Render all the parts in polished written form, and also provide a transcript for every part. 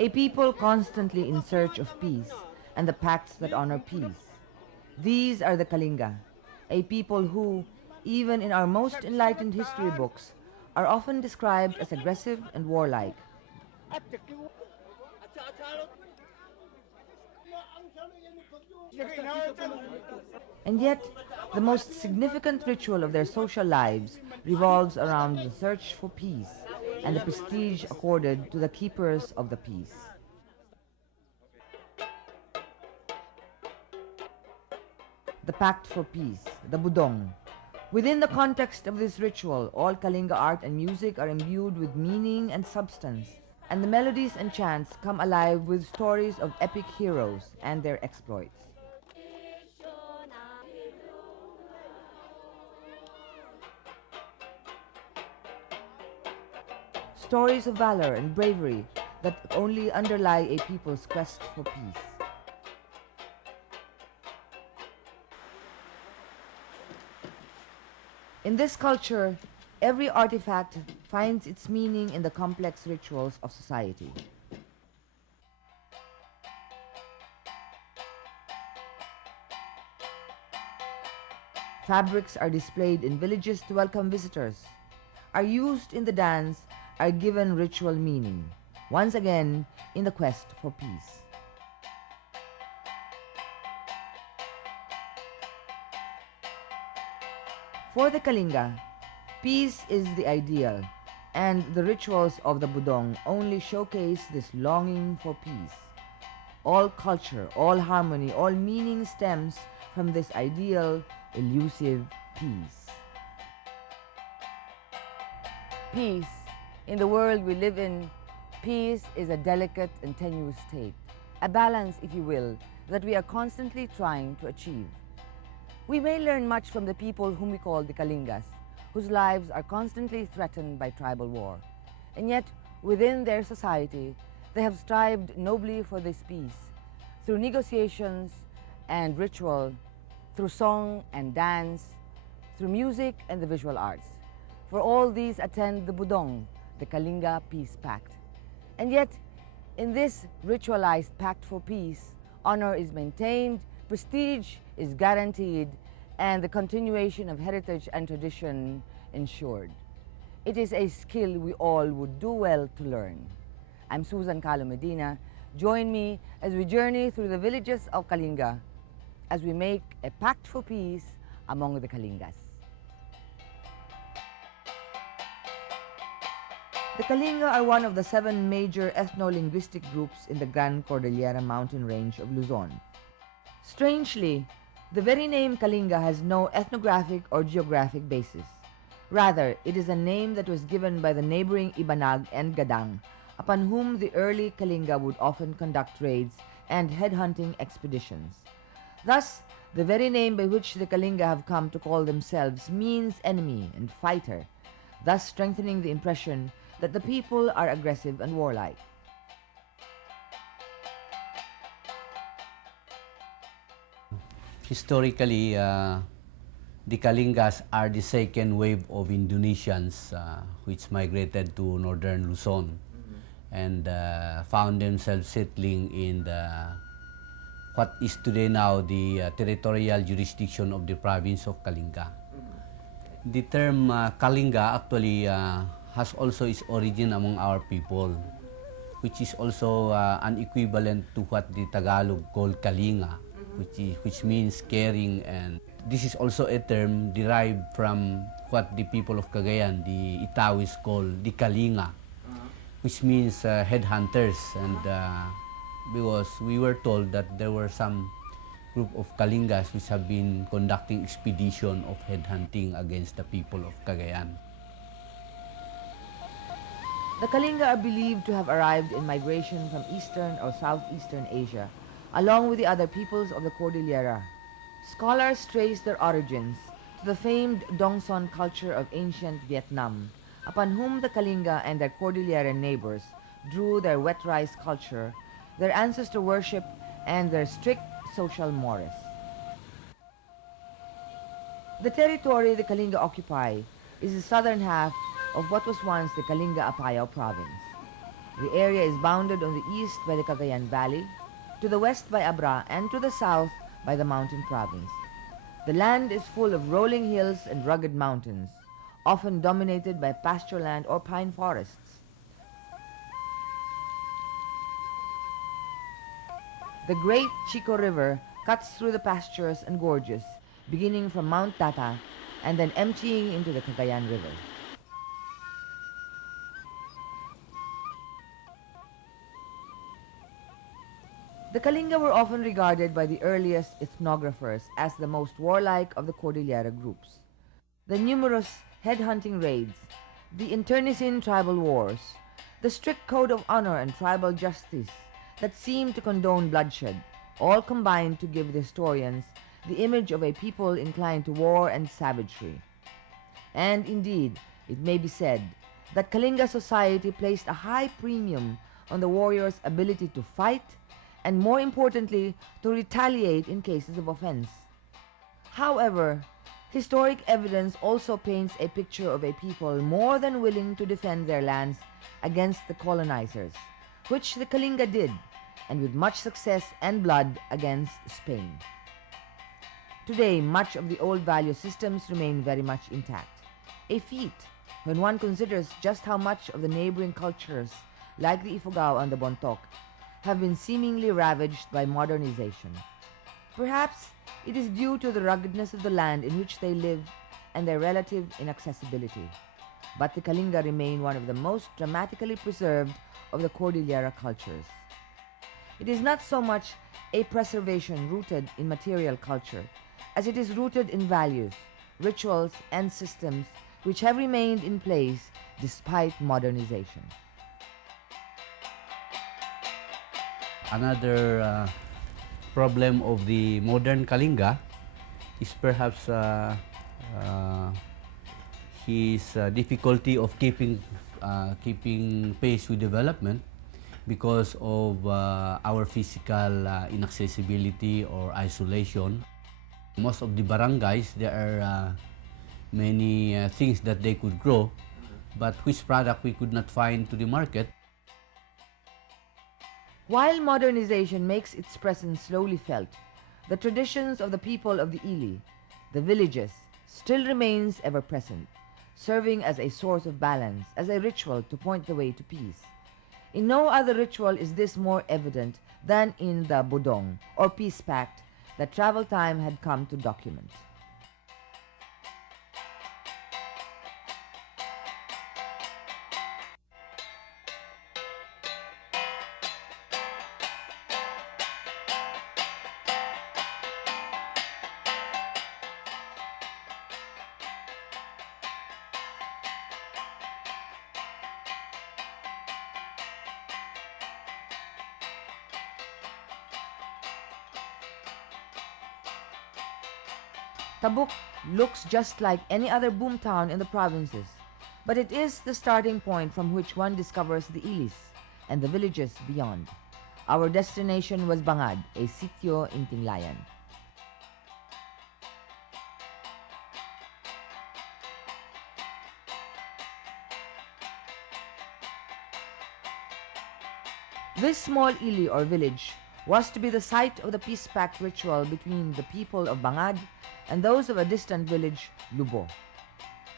A people constantly in search of peace and the pacts that honor peace. These are the Kalinga, a people who, even in our most enlightened history books, are often described as aggressive and warlike. And yet, the most significant ritual of their social lives revolves around the search for peace and the prestige accorded to the keepers of the peace. The Pact for Peace, the Budong. Within the context of this ritual, all Kalinga art and music are imbued with meaning and substance, and the melodies and chants come alive with stories of epic heroes and their exploits. Stories of valor and bravery that only underlie a people's quest for peace. In this culture, every artifact finds its meaning in the complex rituals of society. Fabrics are displayed in villages to welcome visitors, are used in the dance, are given ritual meaning, once again in the quest for peace. For the Kalinga, peace is the ideal, and the rituals of the Budong only showcase this longing for peace. All culture, all harmony, all meaning stems from this ideal, elusive peace. Peace. In the world we live in, peace is a delicate and tenuous state, a balance, if you will, that we are constantly trying to achieve. We may learn much from the people whom we call the Kalingas, whose lives are constantly threatened by tribal war. And yet, within their society, they have strived nobly for this peace, through negotiations and ritual, through song and dance, through music and the visual arts. For all these attend the Budong, the Kalinga Peace Pact. And yet, in this ritualized pact for peace, honor is maintained, prestige is guaranteed, and the continuation of heritage and tradition ensured. It is a skill we all would do well to learn. I'm Susan Calo Medina. Join me as we journey through the villages of Kalinga as we make a pact for peace among the Kalingas. The Kalinga are one of the 7 major ethno-linguistic groups in the Gran Cordillera mountain range of Luzon. Strangely, the very name Kalinga has no ethnographic or geographic basis. Rather, it is a name that was given by the neighboring Ibanag and Gadang, upon whom the early Kalinga would often conduct raids and headhunting expeditions. Thus, the very name by which the Kalinga have come to call themselves means enemy and fighter, thus strengthening the impression that the people are aggressive and warlike. Historically, the Kalingas are the second wave of Indonesians which migrated to northern Luzon and found themselves settling in what is today now the territorial jurisdiction of the province of Kalinga. The term Kalinga actually has also its origin among our people, which is also an equivalent to what the Tagalog call Kalinga, which means caring, and this is also a term derived from what the people of Cagayan, the Itawis, call the Kalinga, which means headhunters, and because we were told that there were some group of Kalingas which have been conducting expedition of headhunting against the people of Cagayan. The Kalinga are believed to have arrived in migration from eastern or southeastern Asia, along with the other peoples of the Cordillera. Scholars trace their origins to the famed Dongson culture of ancient Vietnam, upon whom the Kalinga and their Cordilleran neighbors drew their wet rice culture, their ancestor worship, and their strict social mores. The territory the Kalinga occupy is the southern half of what was once the Kalinga-Apayao province. The area is bounded on the east by the Cagayan Valley, to the west by Abra, and to the south by the mountain province. The land is full of rolling hills and rugged mountains, often dominated by pasture land or pine forests. The great Chico River cuts through the pastures and gorges, beginning from Mount Tata and then emptying into the Cagayan River. The Kalinga were often regarded by the earliest ethnographers as the most warlike of the Cordillera groups. The numerous headhunting raids, the internecine tribal wars, the strict code of honor and tribal justice that seemed to condone bloodshed, all combined to give the historians the image of a people inclined to war and savagery. And indeed, it may be said that Kalinga society placed a high premium on the warrior's ability to fight and, more importantly, to retaliate in cases of offense. However, historic evidence also paints a picture of a people more than willing to defend their lands against the colonizers, which the Kalinga did, and with much success and blood against Spain. Today, much of the old value systems remain very much intact, a feat when one considers just how much of the neighboring cultures, like the Ifugao and the Bontoc, have been seemingly ravaged by modernization. Perhaps it is due to the ruggedness of the land in which they live and their relative inaccessibility. But the Kalinga remain one of the most dramatically preserved of the Cordillera cultures. It is not so much a preservation rooted in material culture as it is rooted in values, rituals, and systems which have remained in place despite modernization. Another problem of the modern Kalinga is perhaps his difficulty of keeping pace with development because of our physical inaccessibility or isolation. Most of the barangays, there are many things that they could grow, but which product we could not find to the market. While modernization makes its presence slowly felt, the traditions of the people of the Ili, the villages, still remains ever present, serving as a source of balance, as a ritual to point the way to peace. In no other ritual is this more evident than in the Budong, or Peace Pact, that travel time had come to document. Tabuk looks just like any other boomtown in the provinces, but it is the starting point from which one discovers the Ilis and the villages beyond. Our destination was Bangad, a sitio in Tinglayan. This small ili or village was to be the site of the Peace Pact ritual between the people of Bangad and those of a distant village, Lubo.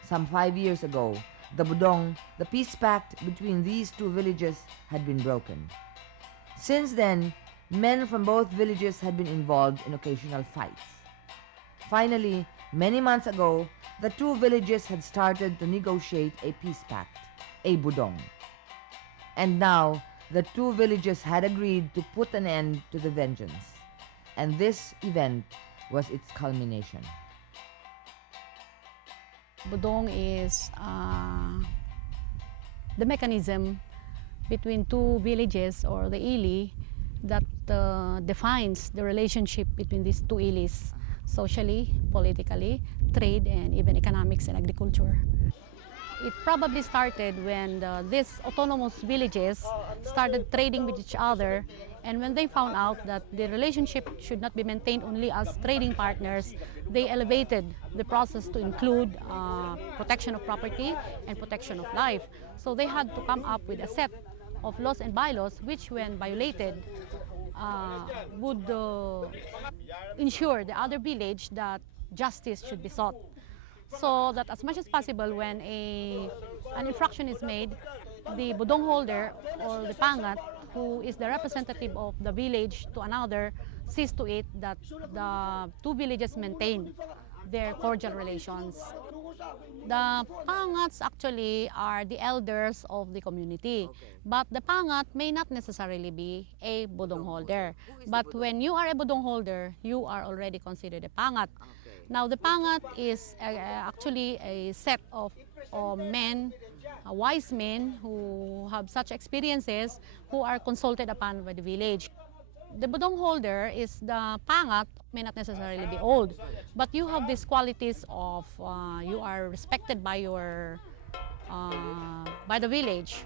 Some 5 years ago, the Budong, the Peace Pact between these two villages, had been broken. Since then, men from both villages had been involved in occasional fights. Finally, many months ago, the two villages had started to negotiate a peace pact, a Budong. And now, the two villages had agreed to put an end to the vengeance. and this event was its culmination. Budong is the mechanism between two villages or the ili that defines the relationship between these two ilis, socially, politically, trade, and even economics and agriculture. It probably started when these autonomous villages started trading with each other, and when they found out that the relationship should not be maintained only as trading partners, they elevated the process to include protection of property and protection of life. So they had to come up with a set of laws and bylaws which, when violated, would ensure the other village that justice should be sought. So that as much as possible, when an infraction is made, the budong holder or the pangat, who is the representative of the village to another, sees to it that the two villages maintain their cordial relations. The pangats actually are the elders of the community, but the pangat may not necessarily be a budong holder. But when you are a budong holder, you are already considered a pangat. Now, the pangat is actually a set of men, wise men who have such experiences, who are consulted upon by the village. The budong holder is the pangat, may not necessarily be old, but you have these qualities of you are respected by by the village.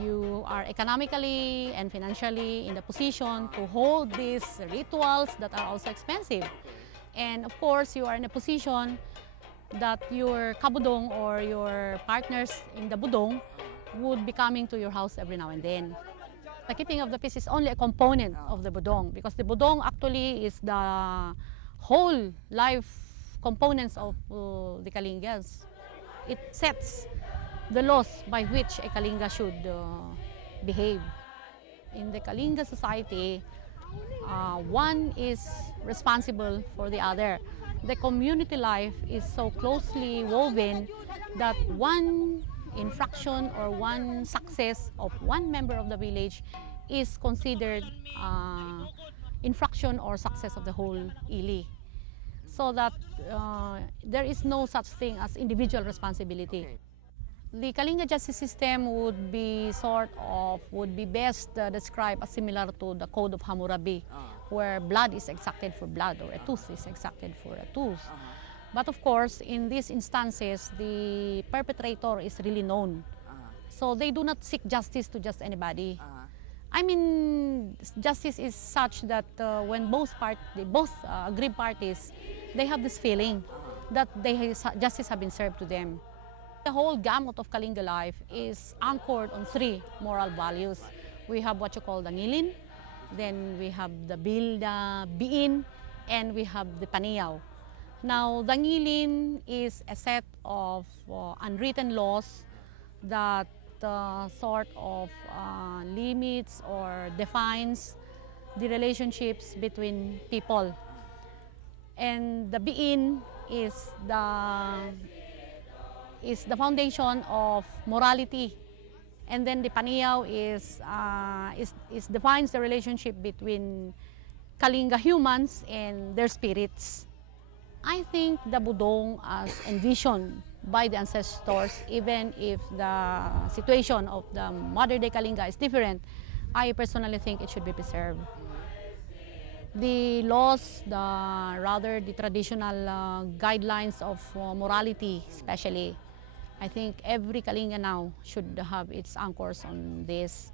You are economically and financially in the position to hold these rituals that are also expensive. And of course, you are in a position that your kabudong or your partners in the budong would be coming to your house every now and then. The keeping of the peace is only a component of the budong, because the budong actually is the whole life components of the Kalingas. It sets the laws by which a Kalinga should behave. In the Kalinga society, one is responsible for the other. The community life is so closely woven that one infraction or one success of one member of the village is considered infraction or success of the whole ili. So that there is no such thing as individual responsibility. The Kalinga justice system would be best described as similar to the Code of Hammurabi, where blood is exacted for blood or a tooth is exacted for a tooth. But of course, in these instances, the perpetrator is really known. So they do not seek justice to just anybody. I mean, justice is such that when both aggrieved parties, they have this feeling that justice has been served to them. The whole gamut of Kalinga life is anchored on three moral values. We have what you call the ngilin, then we have the biin, and we have the paniyaw. Now, the ngilin is a set of unwritten laws that sort of limits or defines the relationships between people. And the biin is the foundation of morality, and then the paniyaw defines the relationship between Kalinga humans and their spirits. I think the budong as envisioned by the ancestors, even if the situation of the modern-day Kalinga is different, I personally think it should be preserved. The laws, the traditional guidelines of morality, especially, I think every Kalinga now should have its anchors on this.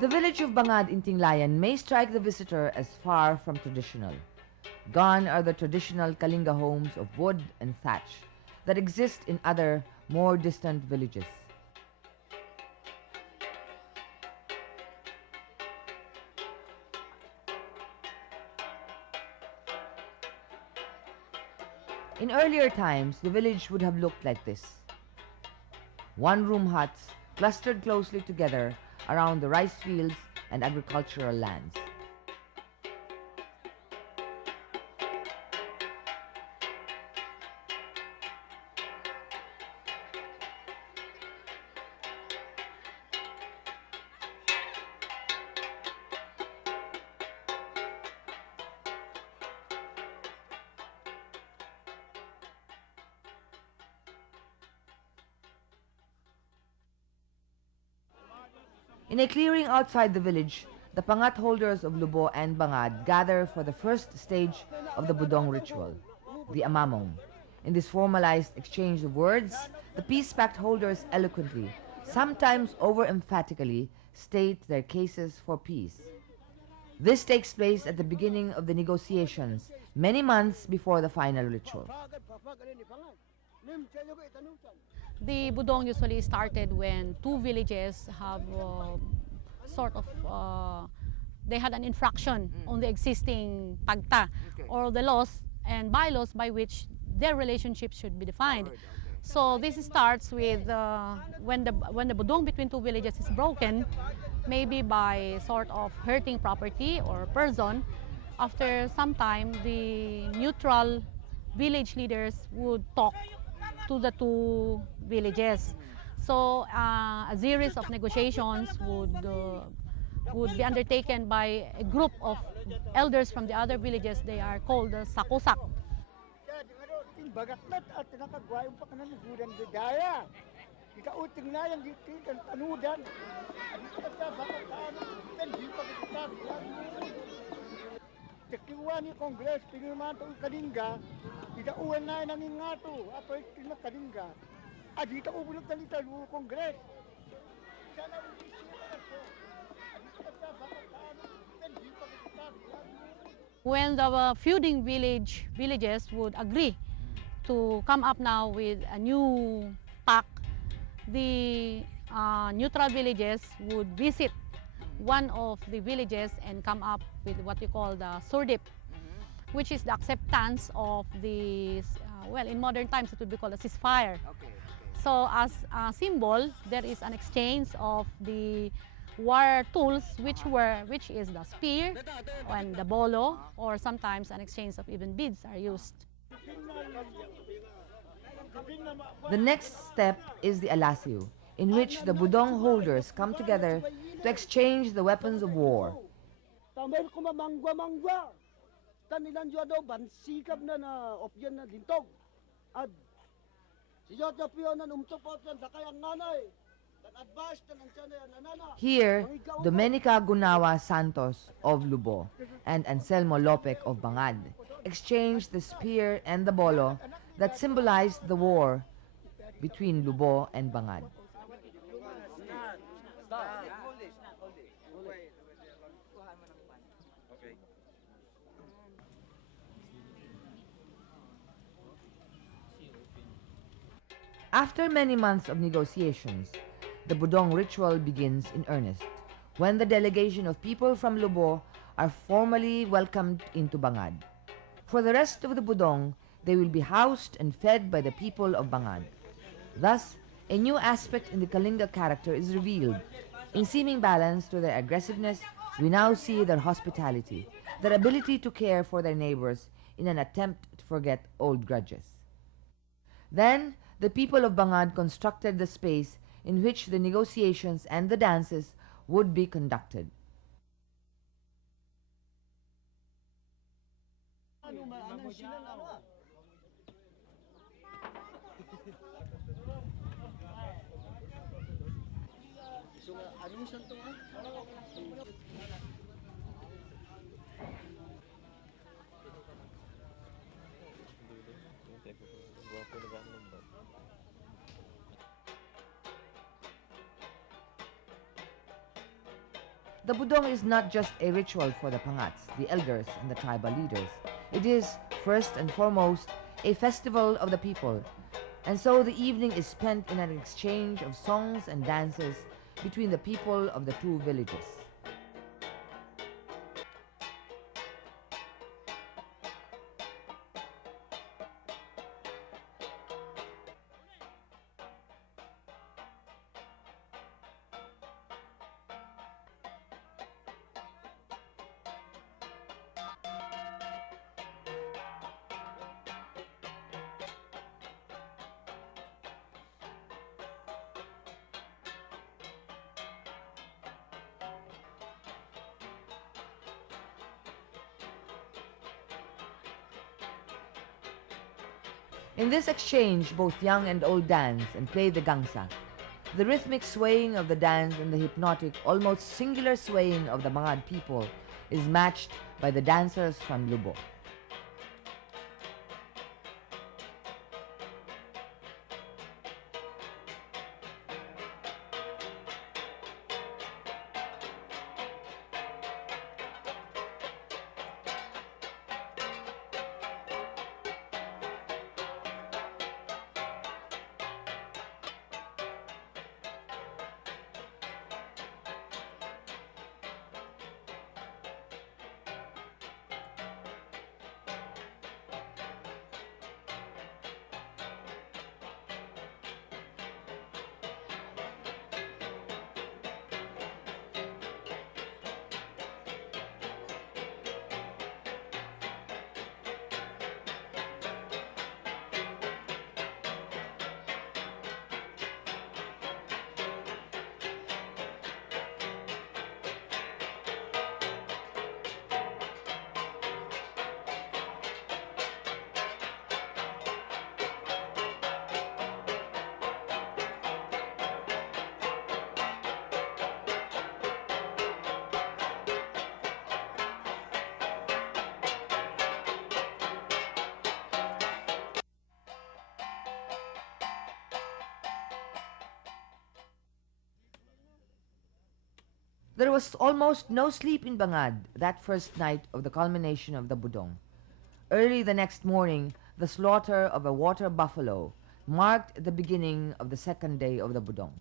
The village of Bangad in Tinglayan may strike the visitor as far from traditional. Gone are the traditional Kalinga homes of wood and thatch that exist in other, more distant villages. In earlier times, the village would have looked like this. One-room huts clustered closely together around the rice fields and agricultural lands. In a clearing outside the village, the pangat holders of Lubo and Bangad gather for the first stage of the Budong ritual, the amamong. In this formalized exchange of words, the peace pact holders eloquently, sometimes over-emphatically, state their cases for peace. This takes place at the beginning of the negotiations, many months before the final ritual. The Budong usually started when two villages have they had an infraction on the existing Pagta or the laws and bylaws by which their relationship should be defined. So this starts with when the Budong between two villages is broken, maybe by sort of hurting property or person. After some time, the neutral village leaders would talk to the two villages. So a series of negotiations would be undertaken by a group of elders from the other villages. They are called the sakosak. Ni Congress pinirmahan to Kalinga, idauan na nanging nga to, ato na Kalinga. Adita ko bulog talita lu Congress. When the feuding villages would agree to come up now with a new pact, the neutral villages would visit one of the villages and come up with what we call the surdip, which is the acceptance of the, well, in modern times it would be called a ceasefire. So as a symbol, there is an exchange of the war tools, which is the spear and the bolo, or sometimes an exchange of even beads are used. The next step is the alasio, in which the budong holders come together to exchange the weapons of war. Tamay ko mamangwa-mangwa. Tanilan jwa daw bansikap na opyan na dintog. Ad siya tapion na umtopot sa kayang nanay. Here, Domenica Gunawa Santos of Lubo and Anselmo Lopec of Bangad exchanged the spear and the bolo that symbolized the war between Lubo and Bangad. After many months of negotiations, the Budong ritual begins in earnest, when the delegation of people from Lubo are formally welcomed into Bangad. For the rest of the Budong, they will be housed and fed by the people of Bangad. Thus, a new aspect in the Kalinga character is revealed. In seeming balance to their aggressiveness, we now see their hospitality, their ability to care for their neighbors in an attempt to forget old grudges. Then, the people of Bangad constructed the space in which the negotiations and the dances would be conducted. The Budong is not just a ritual for the Pangats, the elders, and the tribal leaders. It is, first and foremost, a festival of the people. And so the evening is spent in an exchange of songs and dances between the people of the two villages. In this exchange, both young and old dance and play the gangsa. The rhythmic swaying of the dance and the hypnotic, almost singular swaying of the Bangad people is matched by the dancers from Lubo. There was almost no sleep in Bangad that first night of the culmination of the Budong. Early the next morning, the slaughter of a water buffalo marked the beginning of the second day of the Budong.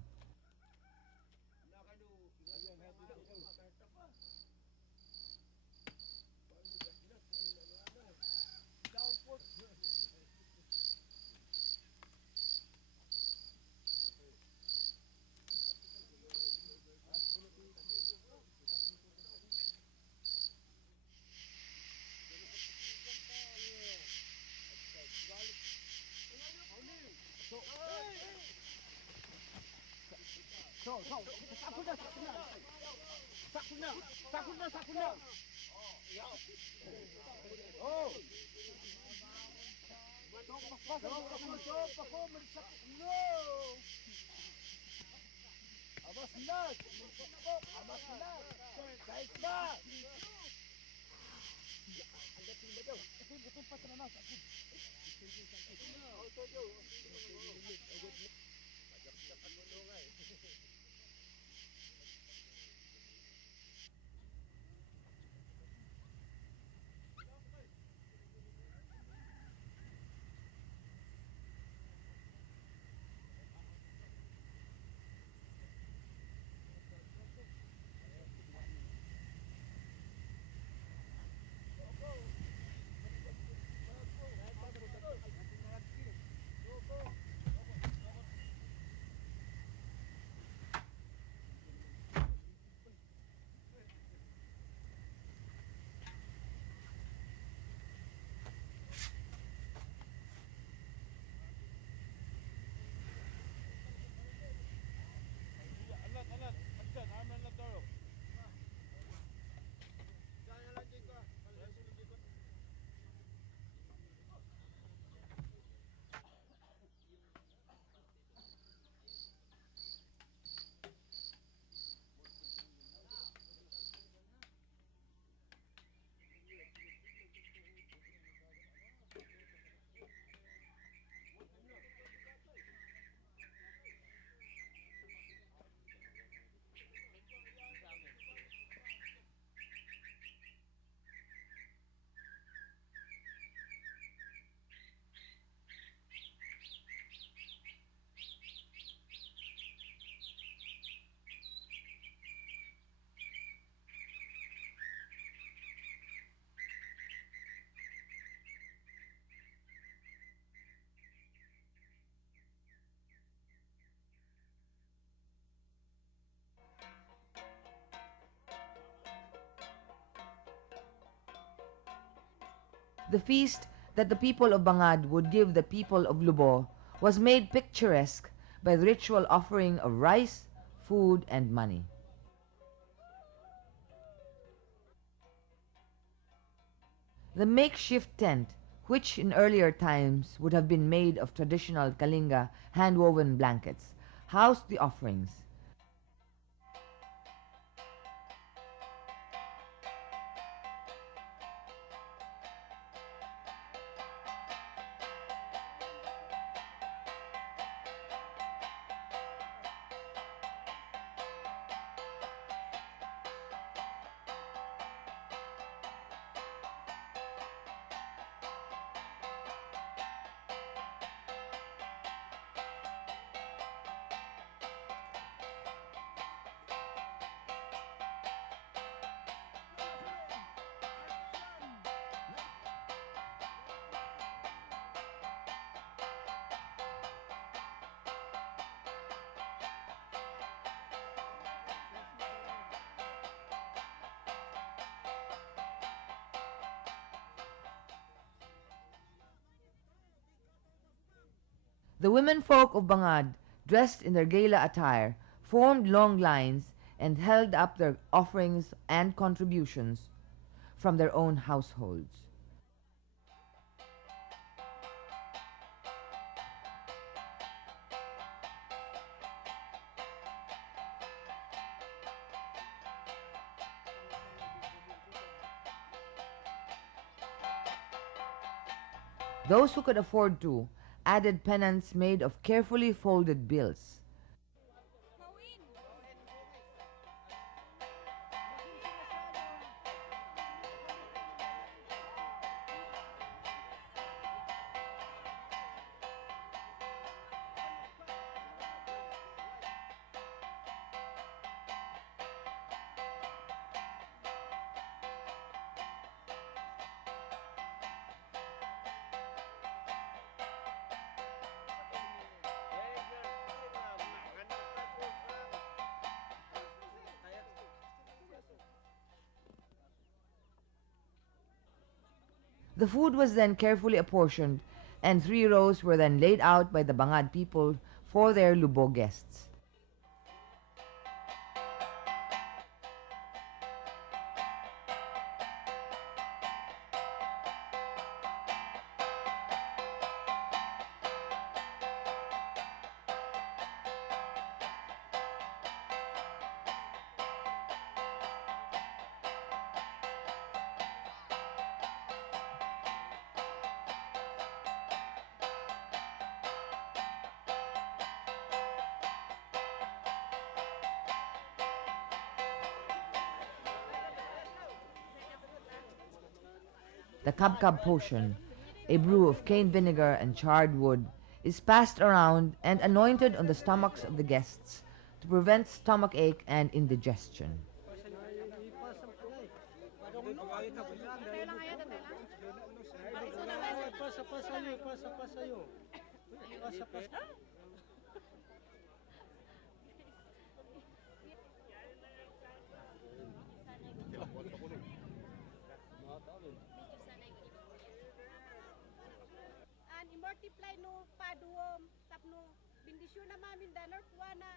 The feast that the people of Bangad would give the people of Lubo was made picturesque by the ritual offering of rice, food, and money. The makeshift tent, which in earlier times would have been made of traditional Kalinga hand-woven blankets, housed the offerings. The women folk of Bangad, dressed in their gala attire, formed long lines and held up their offerings and contributions from their own households. Those who could afford to added pennants made of carefully folded bills. The food was then carefully apportioned, and 3 rows were then laid out by the Bangad people for their lubog guests. The kabkab potion, a brew of cane vinegar and charred wood, is passed around and anointed on the stomachs of the guests to prevent stomach ache and indigestion. Multiply no paduom tapno bendisyon na mamin danar kuana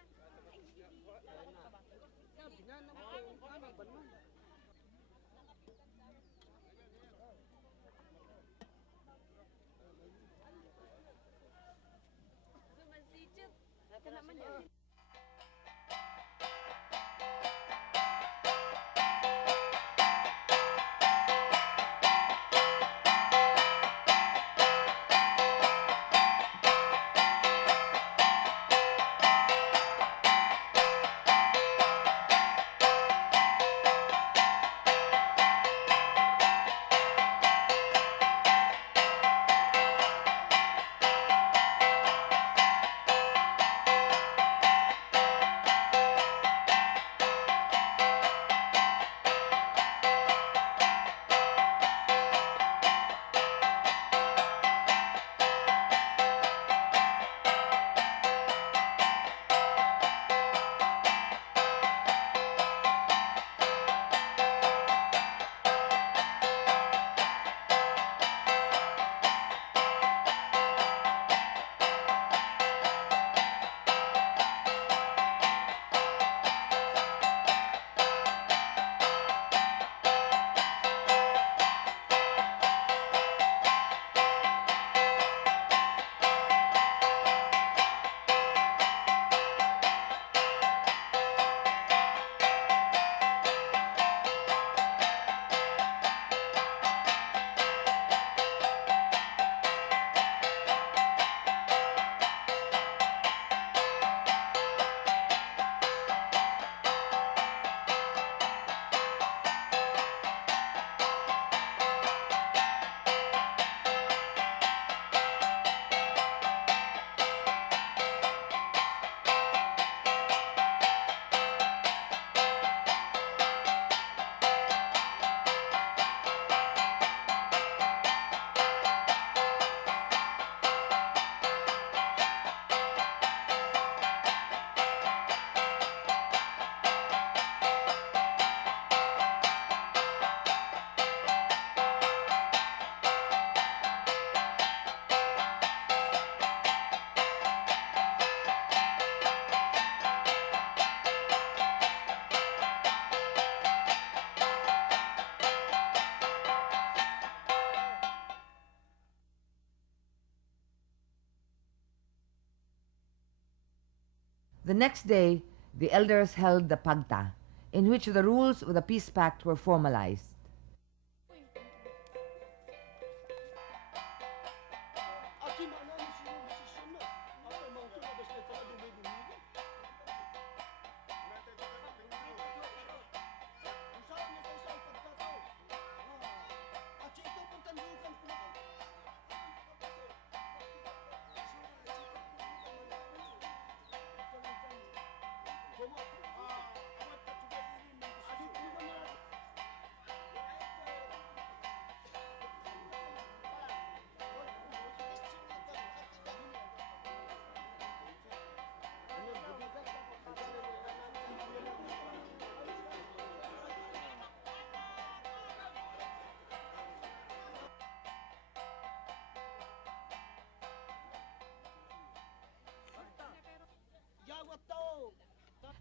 The next day, the elders held the Pagta, in which the rules of the peace pact were formalized.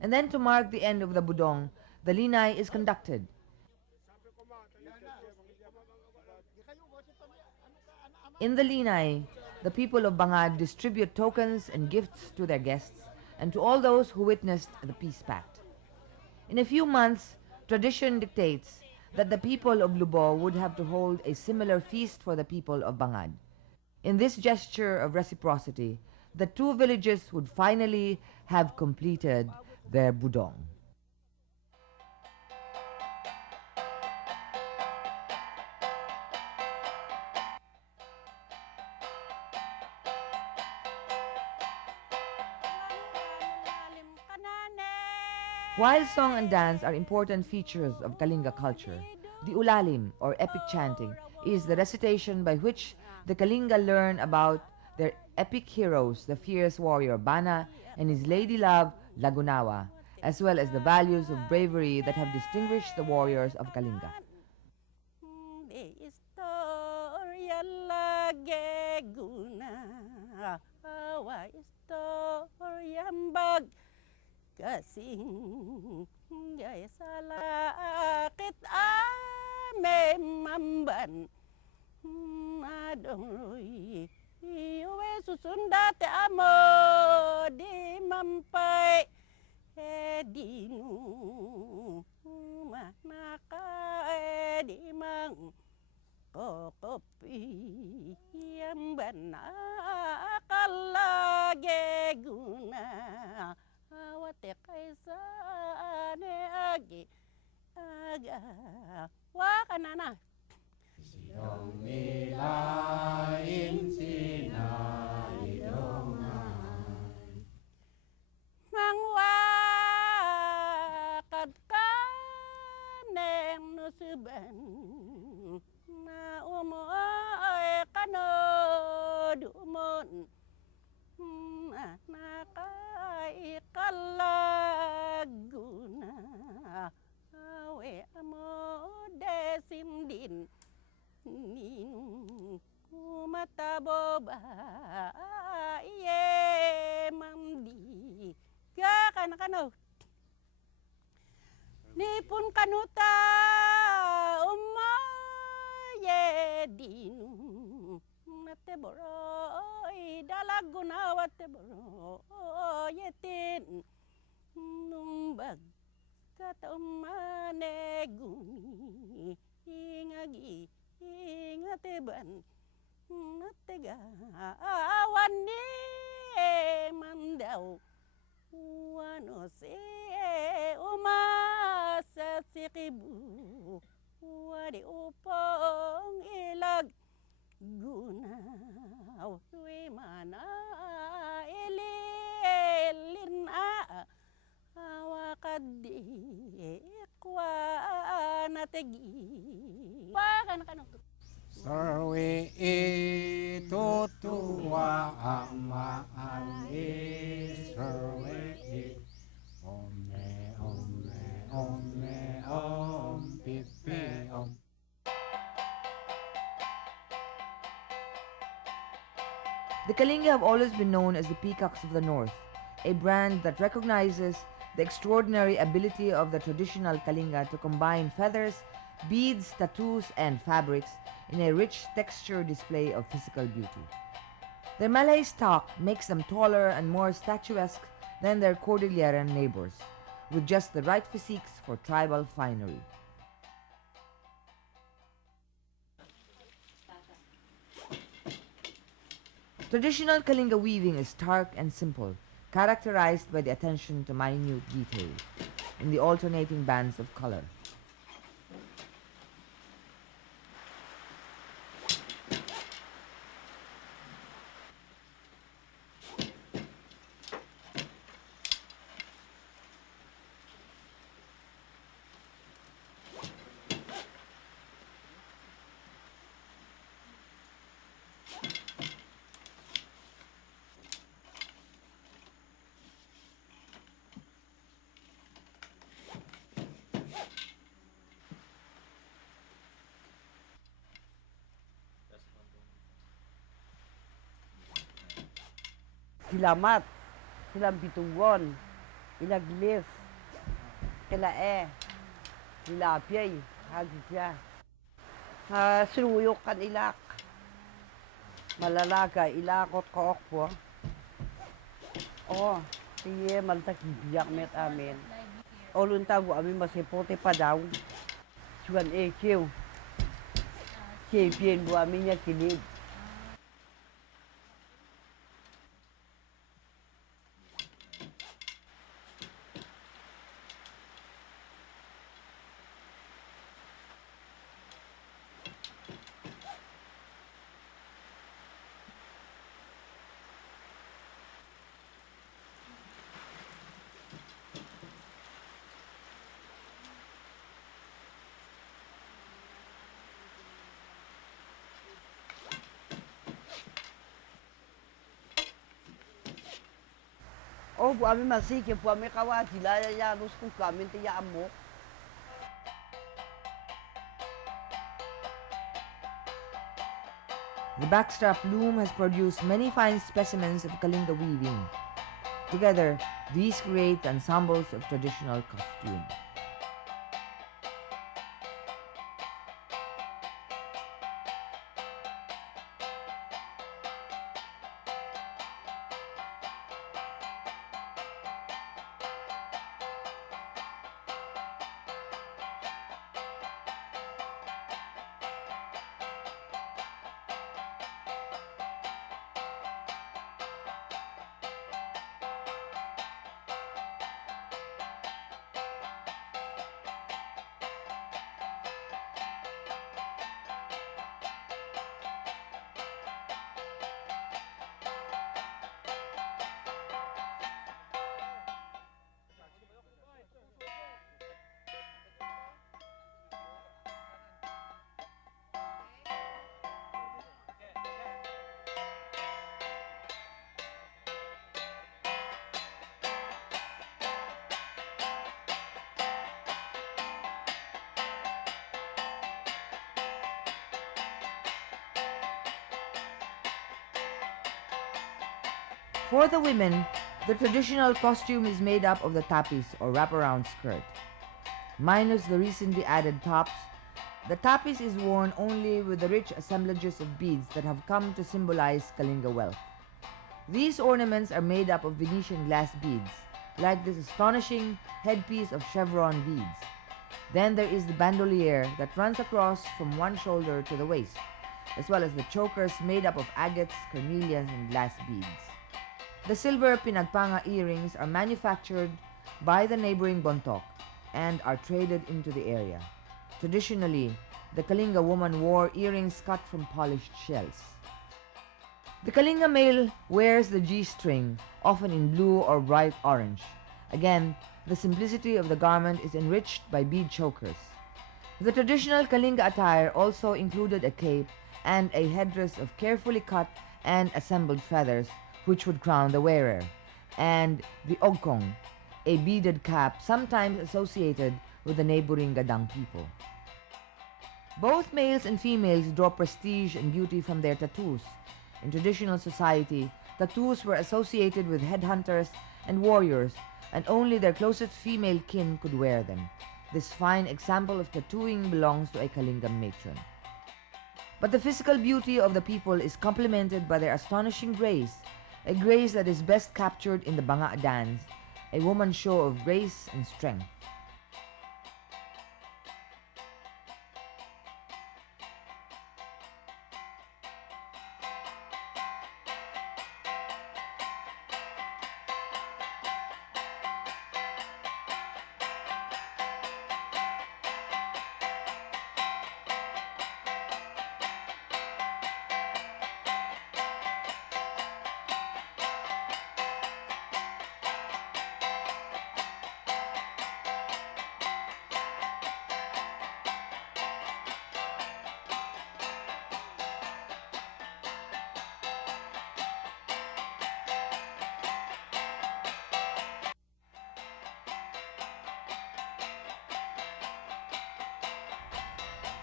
And then to mark the end of the budong, the linay is conducted. In the linay, the people of Bangad distribute tokens and gifts to their guests and to all those who witnessed the peace pact. In a few months, tradition dictates that the people of Lubo would have to hold a similar feast for the people of Bangad. In this gesture of reciprocity, the two villages would finally have completed their budong. While song and dance are important features of Kalinga culture, the ulalim, or epic chanting, is the recitation by which the Kalinga learn about their epic heroes, the fierce warrior Bana and his lady love Lagunawa, as well as the values of bravery that have distinguished the warriors of Kalinga. Kasing gay salakit amemamban adongoy iwe susundate amo di mampay edinu manaka edimang kokopi yamban akalage guna awate kaisa ne agi aga wakanana siyong nilain sinaidongan mangwakad ka neng nusuban na umoy kanodumon nakalaguna awe amo desindin ninung kumataboba iye mamdi kakano nipun kanuta umaye dinu nate boroy dalaguna wate boroy yetin numbag kata umane guni ingagi ingateban natega awan ni mandaw wano se umasa sikibu wadi upong ilag gunaw wi mana ililin awakadi ikwa nategi pakan kanok sarwi itutua amaan sarwi ome ome ome om pipi om. The Kalinga have always been known as the peacocks of the north, a brand that recognizes the extraordinary ability of the traditional Kalinga to combine feathers, beads, tattoos, and fabrics in a rich texture display of physical beauty. Their Malay stock makes them taller and more statuesque than their Cordilleran neighbors, with just the right physiques for tribal finery. Traditional Kalinga weaving is stark and simple, characterized by the attention to minute detail in the alternating bands of color. Silamat, silang bitugon, ilaglis, kilae, ilapyay, hagitya. Sinuyok kan ilak, malalaga, ilakot ko okpo. Oh, tiye maltak biyak met amin. Olun tago amin masipote pa daw. Suan ekiw. Kipien bu amin niya kilid. Oh, bu amin masike, bu amin kawati, laya ya lus kung kamin tiya amok. The backstrap loom has produced many fine specimens of Kalinga weaving. Together, these create ensembles of traditional costume. For the women, the traditional costume is made up of the tapis or wraparound skirt. Minus the recently added tops, the tapis is worn only with the rich assemblages of beads that have come to symbolize Kalinga wealth. These ornaments are made up of Venetian glass beads, like this astonishing headpiece of chevron beads. Then there is the bandolier that runs across from one shoulder to the waist, as well as the chokers made up of agates, carnelians, and glass beads. The silver pinagpanga earrings are manufactured by the neighboring Bontoc and are traded into the area. Traditionally, the Kalinga woman wore earrings cut from polished shells. The Kalinga male wears the G-string, often in blue or bright orange. Again, the simplicity of the garment is enriched by bead chokers. The traditional Kalinga attire also included a cape and a headdress of carefully cut and assembled feathers, which would crown the wearer, and the ogkong, a beaded cap sometimes associated with the neighboring Gadang people. Both males and females draw prestige and beauty from their tattoos. In traditional society, tattoos were associated with headhunters and warriors, and only their closest female kin could wear them. This fine example of tattooing belongs to a Kalinga matron. But the physical beauty of the people is complemented by their astonishing grace, a grace that is best captured in the banga dance, a woman's show of grace and strength.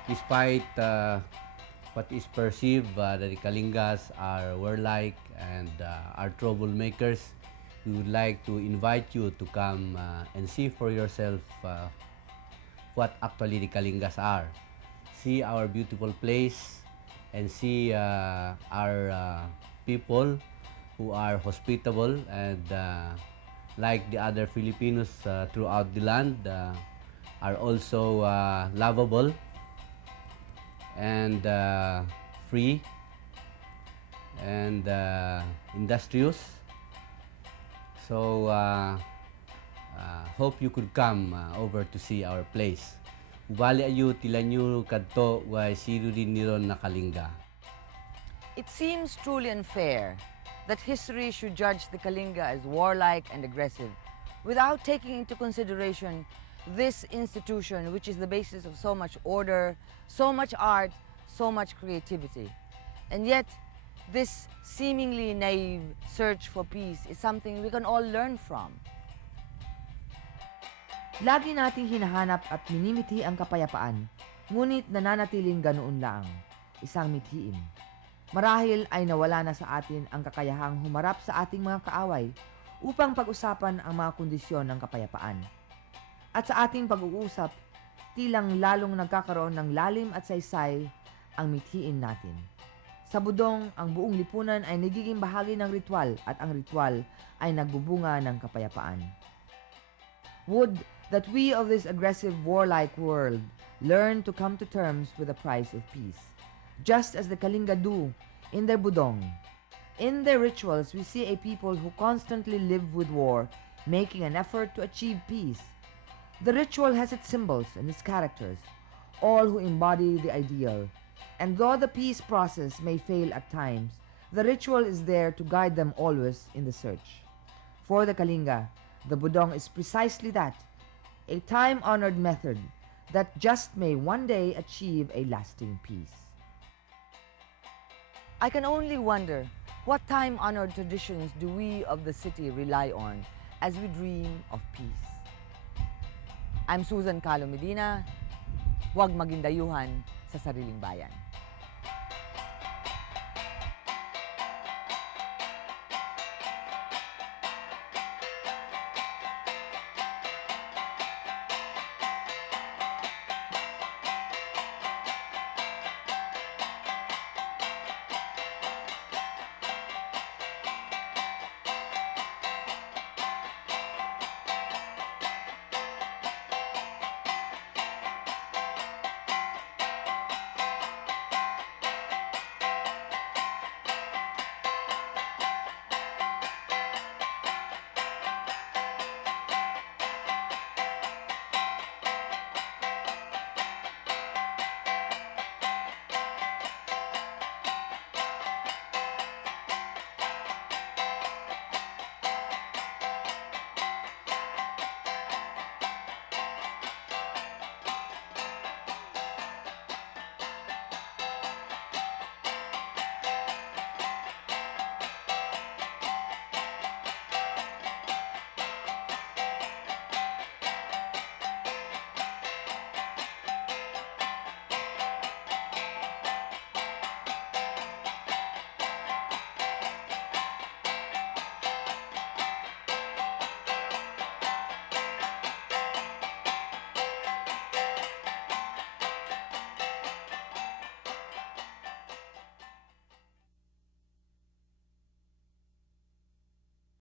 Despite what is perceived that the Kalingas are warlike and are troublemakers, we would like to invite you to come and see for yourself what actually the Kalingas are. See our beautiful place and see our people who are hospitable and like the other Filipinos throughout the land are also lovable and free and industrious. So hope you could come over to see our place. Ubali ayu tilanyo kadto wa siru din niron na Kalinga. It seems truly unfair that history should judge the Kalinga as warlike and aggressive without taking into consideration this institution, which is the basis of so much order, so much art, so much creativity. And yet, this seemingly naive search for peace is something we can all learn from. Lagi nating hinahanap at minimithi ang kapayapaan, ngunit nananatiling ganoon lang, isang mithiin. Marahil ay nawala na sa atin ang kakayahang humarap sa ating mga kaaway upang pag-usapan ang mga kondisyon ng kapayapaan. At sa ating pag-uusap, tilang lalong nagkakaroon ng lalim at saysay ang mithiin natin. Sa budong, ang buong lipunan ay nagiging bahagi ng ritual at ang ritual ay nagbubunga ng kapayapaan. Would that we of this aggressive warlike world learn to come to terms with the price of peace, just as the Kalinga do in their budong. In their rituals, we see a people who constantly live with war, making an effort to achieve peace. The ritual has its symbols and its characters, all who embody the ideal. And though the peace process may fail at times, the ritual is there to guide them always in the search. For the Kalinga, the budong is precisely that, a time-honored method that just may one day achieve a lasting peace. I can only wonder what time-honored traditions do we of the city rely on as we dream of peace. I'm Susan Calo Medina. Huwag maging dayuhan sa sariling bayan.